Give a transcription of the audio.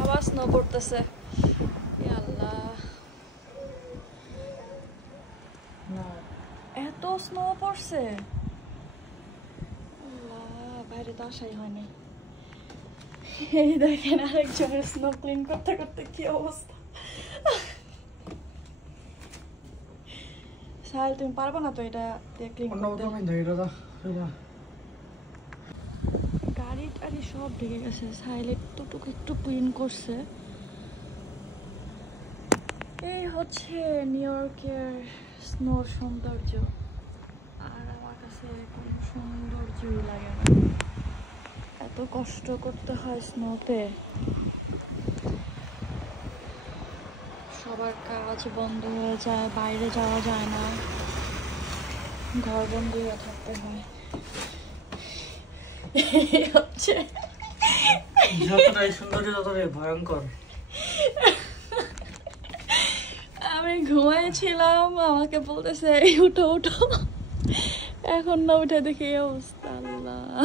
আবার স্নো পড়তেছে। আল্লাহ, এত স্নো পড়ছে, বাইরে তো আসাই হয়নি। এই দেখেন আরেকজনের স্নো ক্লিন করতে করতে কি অবস্থা। সাহেল তুমি পারবে না তো এটা দিয়ে ক্লিন করতে? গাড়ি টাড়ি সব ঢেকে গেছে। সাহেল একটুটুকু একটু ক্লিন করছে। এই হচ্ছে নিউ ইয়র্কের স্নোর সৌন্দর্য। আর আমার কাছে কোনো সৌন্দর্যই লাগে না, এত কষ্ট করতে হয় স্নোতে। সবার কাজ বন্ধ হয়ে যায়, বাইরে যাওয়া যায় না, ঘর বন্ধ হয়ে থাকতে হয়। হচ্ছে যতটাই সৌন্দর্য ততটাই ভয়ঙ্কর। আমি ঘুমাইছিলাম, আমাকে বলতেছে উঠো উঠো, এখন না উঠে দেখি এই অবস্থা। আল্লাহ।